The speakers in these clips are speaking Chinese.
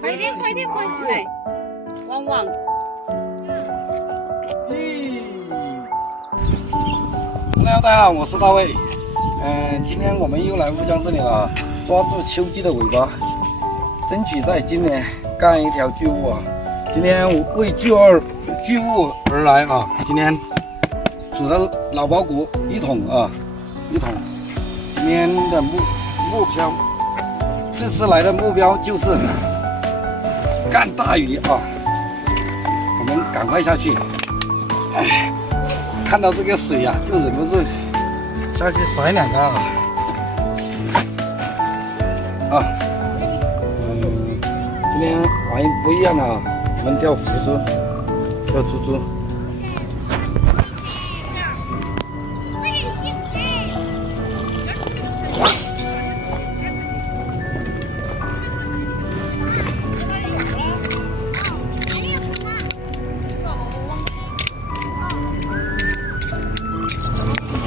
快点快点快点来，汪汪！大家好，我是大卫。今天我们又来乌江这里了，抓住秋季的尾巴，争取在今年干一条巨物啊！今天为巨物而来啊！今天煮的老包谷1桶啊，1桶。今天的目标，这次来的目标就是干大鱼啊！我们赶快下去。哎，看到这个水呀，就忍不住下去甩2个今天玩不一样的啊，我们钓福珠，钓猪猪。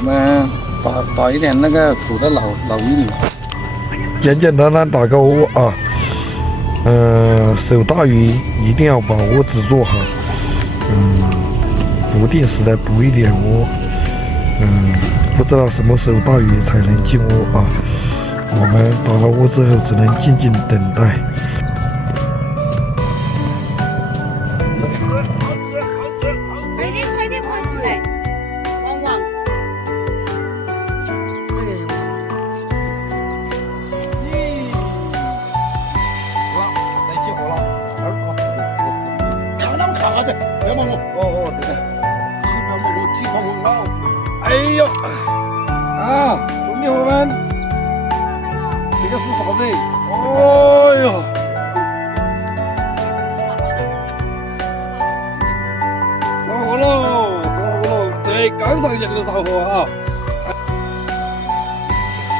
我们打一点那个煮的老玉米，简简单单打个窝啊。手大鱼一定要把窝子做好。不定时的补一点窝。不知道什么时候大鱼才能进窝啊。我们打了窝之后，只能静静等待。快点来，汪汪！不要摸我！哦，对的，不要摸我，鸡狂猛高！哎呦，兄弟伙们，这个是啥子？哦呦，上货喽！对，刚上线就上货啊！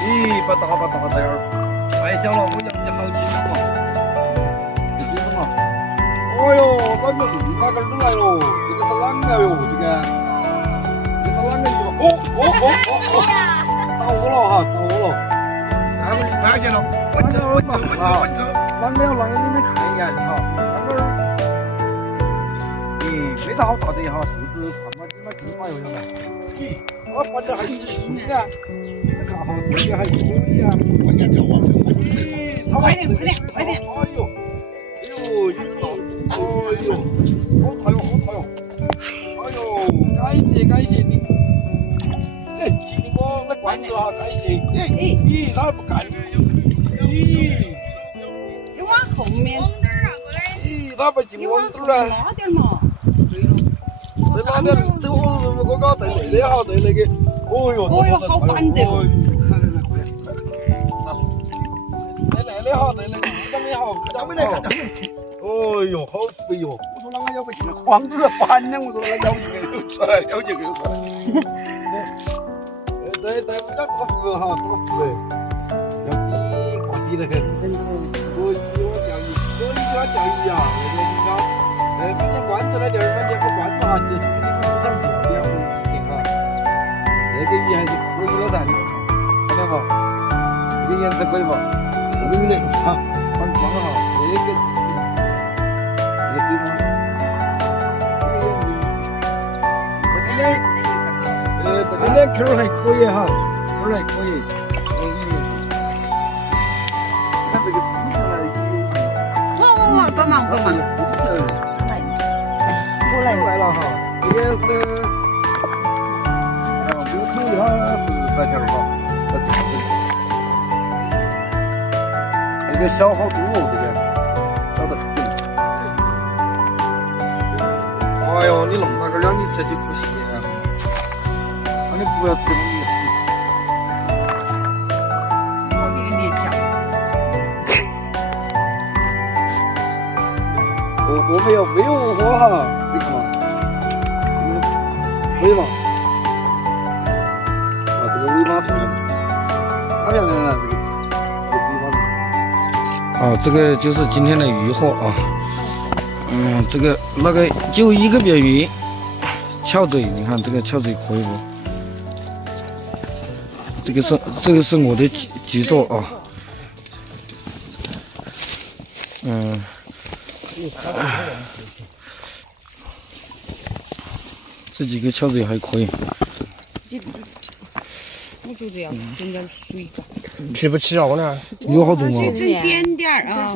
咦，不大这儿，太小了，我养的好紧了你听什么？哦呦，哪个来了？这个是啷个哟？这个是啷个鱼？到窝了哈，到窝了。看见了，稳着，啷个你们看一眼哈，那个，没得好大的哈，就是他妈鸡巴油的。我反正还是新的，你们看哈，这个还可以啊。关键走啊！快点！哎呦，好大哟！哎呦，感谢你！听我来关注哈，感谢！咦，哪不干？咦，你往后面。咦，哪不进网兜啊？拉点嘛。再拉点，走我搞对那个哈，对那个。哦呦，好板的。对那个哈，对那个乌江的哈，乌江的哈。哦呦，好肥哟！我说啷个咬不起来，黄猪的板呢？我说啷个咬起来，咬起来。对，乌江多肥哈，多肥！要比挂低得很。我钓鱼，所以就要钓鱼啊！明天关注那点儿，明天不关注哈，就是你们不想钓2五行哈。那个鱼还是可以的噻，看到不？这个颜色可以不？我给你来哈，放光了哈，这个对吗？这个两口还可以哈，口还可以。你看这个姿势呢，帮忙。过来了哈，这个是5头它是白条哈，这个小好多哦，这个小得很。哎呦，你弄那个2厘尺就不行啊！那你不要这么意思。我给你讲。我没有火哈，你看嘛，可以吗？这个尾巴漂亮，太漂亮了，这个嘴巴子。这个就是今天的鱼货啊。这个那个就1个鳖鱼，翘嘴，你看这个翘嘴可以不？这个是我的局座啊。嗯。这几个敲的也还可以。我觉得要整点水嘎。吃不起啊，我呢？有好重啊！整点点儿啊。